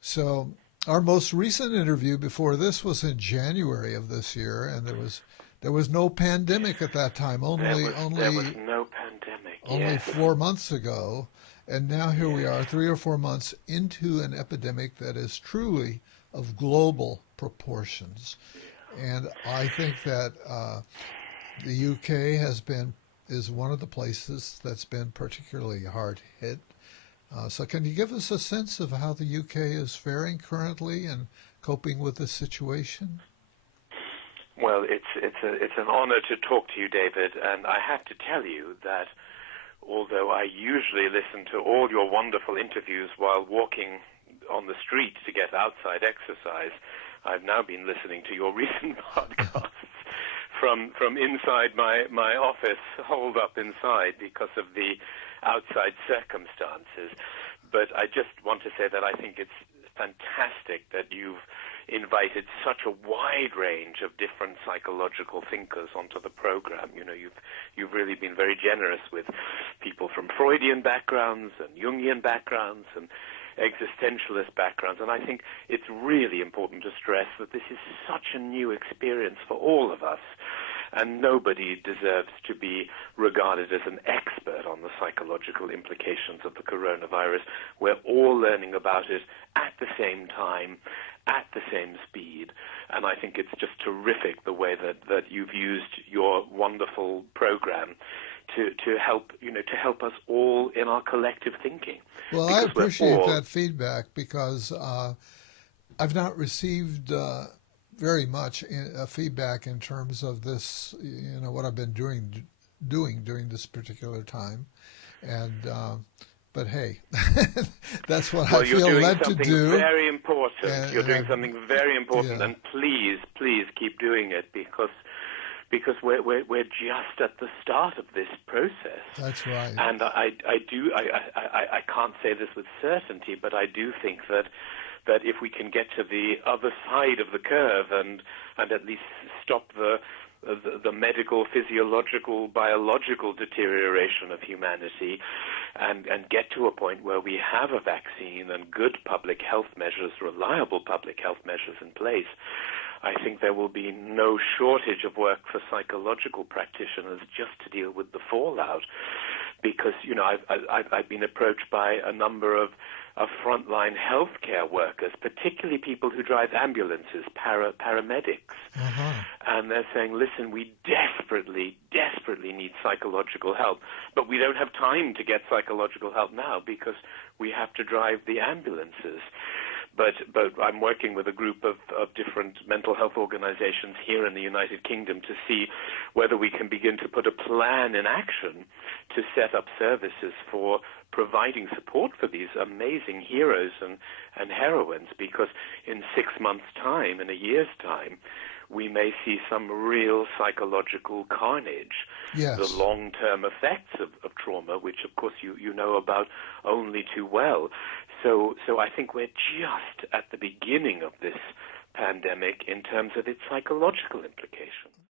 So our most recent interview before this was in January of this year, and there was no pandemic at that time. There was no pandemic. Only Yes. 4 months ago, and now here we Yes. are, 3 or 4 months into an epidemic that is truly of global proportions. And I think that the UK is one of the places that's been particularly hard hit. So can you give us a sense of how the UK is faring currently and coping with this situation? Well, it's an honor to talk to you, David, and I have to tell you that although I usually listen to all your wonderful interviews while walking on the street to get outside exercise, I've now been listening to your recent podcasts from inside my office, holed up inside because of the outside circumstances. But I just want to say that I think it's fantastic that you've invited such a wide range of different psychological thinkers onto the program. You know, you've really been very generous with people from Freudian backgrounds and Jungian backgrounds and existentialist backgrounds. And I think it's really important to stress that this is such a new experience for all of us. And nobody deserves to be regarded as an expert on the psychological implications of the coronavirus. We're all learning about it at the same time, at the same speed. And I think it's just terrific the way that you've used your wonderful program to help us all in our collective thinking. Well, I Because appreciate that feedback because I've not received very much feedback in terms of this, what I've been doing during this particular time. And but hey, that's what I feel led to do. Very important. You're doing something very important, yeah. And please keep doing it because we're just at the start of this process. That's right. And I can't say this with certainty, but I do think that if we can get to the other side of the curve and at least stop the medical, physiological, biological deterioration of humanity and get to a point where we have a vaccine and good public health measures, reliable public health measures in place, I think there will be no shortage of work for psychological practitioners just to deal with the fallout. Because, I've been approached by a number of frontline healthcare workers, particularly people who drive ambulances, paramedics. Uh-huh. And they're saying, listen, we desperately need psychological help, but we don't have time to get psychological help now because we have to drive the ambulances. But I'm working with a group of different mental health organizations here in the United Kingdom to see whether we can begin to put a plan in action to set up services for providing support for these amazing heroes and heroines, because in 6 months' time, in a year's time, we may see some real psychological carnage. Yes. The long-term effects of trauma, which, of course, you know about only too well. So I think we're just at the beginning of this pandemic in terms of its psychological implications.